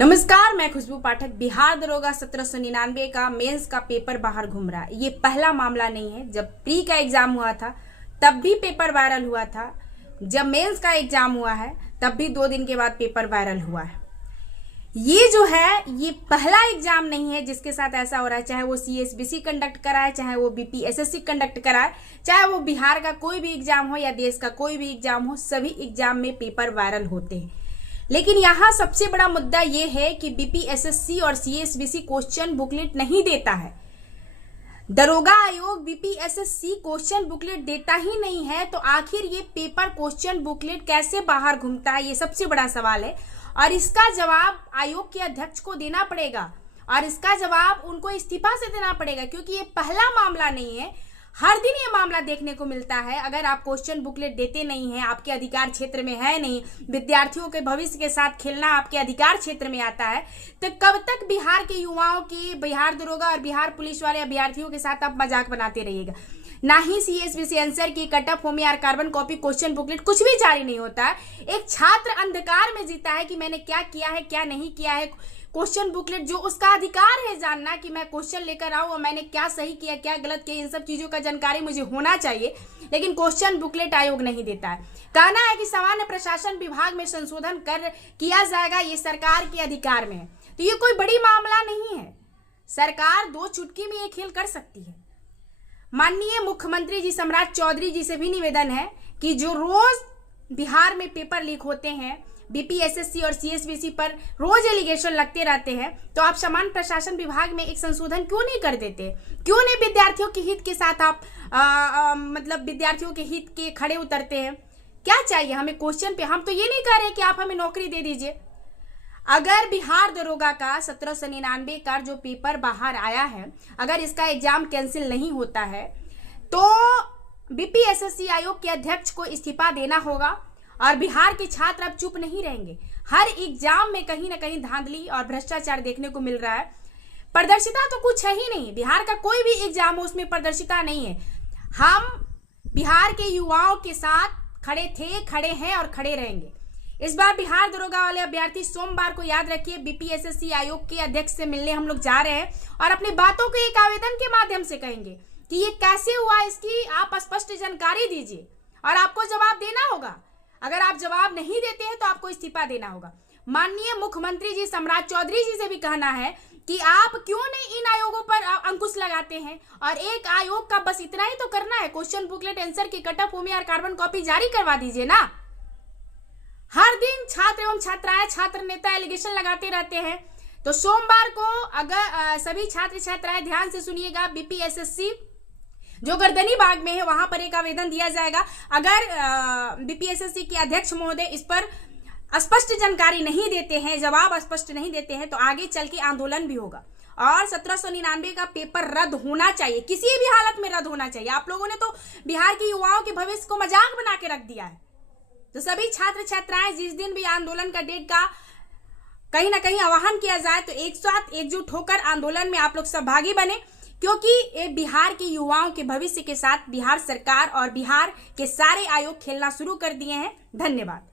नमस्कार, मैं खुशबू पाठक। बिहार दरोगा 1799 का मेंस का पेपर बाहर घूम रहा है। ये पहला मामला नहीं है। जब प्री का एग्जाम हुआ था तब भी पेपर वायरल हुआ था। जब मेंस का एग्जाम हुआ है तब भी 2 दिन के बाद पेपर वायरल हुआ है। ये जो है ये पहला एग्जाम नहीं है जिसके साथ ऐसा हो रहा है। चाहे वो CSBC कंडक्ट कराए, चाहे वो BPSSC कंडक्ट कराए, चाहे वो बिहार का कोई भी एग्जाम हो या देश का कोई भी एग्जाम हो, सभी एग्जाम में पेपर वायरल होते हैं। लेकिन यहाँ सबसे बड़ा मुद्दा ये है कि BPSSC और CSBC क्वेश्चन बुकलेट नहीं देता है। दरोगा आयोग BPSSC क्वेश्चन बुकलेट देता ही नहीं है, तो आखिर ये पेपर क्वेश्चन बुकलेट कैसे बाहर घूमता है, ये सबसे बड़ा सवाल है। और इसका जवाब आयोग के अध्यक्ष को देना पड़ेगा और इसका जवाब उनको इस्तीफा से देना पड़ेगा, क्योंकि ये पहला मामला नहीं है। हर दिन ये मामला देखने को मिलता है। अगर आप क्वेश्चन बुकलेट देते नहीं हैं, आपके अधिकार क्षेत्र में है नहीं, विद्यार्थियों के भविष्य के साथ खेलना आपके अधिकार क्षेत्र में आता है, तो कब तक बिहार के युवाओं की, बिहार दरोगा और बिहार पुलिस वाले अभ्यर्थियों के साथ आप मजाक बनाते रहिएगा। ना ही CSBC आंसर की, कट ऑफ, होमी और कार्बन कॉपी, क्वेश्चन बुकलेट कुछ भी जारी नहीं होता है। एक छात्र अंधकार में जीता है कि मैंने क्या किया है, क्या नहीं किया है। क्वेश्चन बुकलेट जो उसका अधिकार है जानना कि मैं क्वेश्चन लेकर आऊं और मैंने क्या सही किया, क्या गलत किया, इन सब चीजों का जानकारी मुझे होना चाहिए, लेकिन क्वेश्चन बुकलेट आयोग नहीं देता है। कहना है कि सामान्य प्रशासन विभाग में संशोधन किया जाएगा, ये सरकार के अधिकार में है। तो ये कोई बड़ी मामला नहीं है। सरकार 2 चुटकी में ये खेल कर सकती है। माननीय मुख्यमंत्री जी सम्राट चौधरी जी से भी निवेदन है कि जो रोज बिहार में पेपर लीक होते हैं, BPSSC और CSBC पर रोज एलिगेशन लगते रहते हैं, तो आप सामान्य प्रशासन विभाग में एक संशोधन क्यों नहीं कर देते? क्यों नहीं विद्यार्थियों के हित के साथ आप मतलब विद्यार्थियों के हित के खड़े उतरते हैं? क्या चाहिए हमें क्वेश्चन पे? हम तो ये नहीं कह रहे कि आप हमें नौकरी दे दीजिए। अगर बिहार दरोगा का 1799 का जो पेपर बाहर आया है, अगर इसका एग्जाम कैंसिल नहीं होता है, तो BPSSC आयोग के अध्यक्ष को इस्तीफा देना होगा। और बिहार के छात्र अब चुप नहीं रहेंगे। हर एग्जाम में कहीं ना कहीं धांधली और भ्रष्टाचार देखने को मिल रहा है। पारदर्शिता तो कुछ है ही नहीं। बिहार का कोई भी एग्जाम हो उसमें पारदर्शिता नहीं है। हम बिहार के युवाओं के साथ खड़े थे, खड़े हैं और खड़े रहेंगे। इस बार बिहार दरोगा वाले अभ्यर्थी सोमवार को, याद रखिए, BPSSC आयोग के अध्यक्ष से मिलने हम लोग जा रहे हैं और अपनी बातों को एक आवेदन के माध्यम से कहेंगे कि ये कैसे हुआ, इसकी आप स्पष्ट जानकारी दीजिए और आपको जवाब देना होगा। अगर आप जवाब नहीं देते हैं तो आपको इस्तीफा देना होगा। माननीय मुख्यमंत्री जी सम्राट चौधरी जी से भी कहना है कि आप क्यों नहीं इन आयोगों पर अंकुश लगाते हैं, और एक आयोग का बस इतना ही तो करना है, क्वेश्चन बुकलेट, आंसर की, कट ऑफ, होमी और कार्बन कॉपी जारी करवा दीजिए ना। हर दिन छात्र एवं छात्राएं, छात्र नेता एलिगेशन लगाते रहते हैं। तो सोमवार को अगर सभी छात्र छात्राएं ध्यान से सुनिएगा, BPSSC जो गर्दनी बाग में है वहां पर एक आवेदन दिया जाएगा। अगर BPSSC के अध्यक्ष महोदय इस पर स्पष्ट जानकारी नहीं देते हैं, जवाब स्पष्ट नहीं देते हैं, तो आगे चल के आंदोलन भी होगा और 1799 का पेपर रद्द होना चाहिए, किसी भी हालत में रद्द होना चाहिए। आप लोगों ने तो बिहार के युवाओं के भविष्य को मजाक बना के रख दिया है। तो सभी छात्र छात्राएं, जिस दिन भी आंदोलन का डेट का कहीं ना कहीं आह्वान किया जाए, तो एक साथ एकजुट होकर आंदोलन में आप लोग सहभागी बने, क्योंकि ये बिहार के युवाओं के भविष्य के साथ बिहार सरकार और बिहार के सारे आयोग खेलना शुरू कर दिए हैं। धन्यवाद।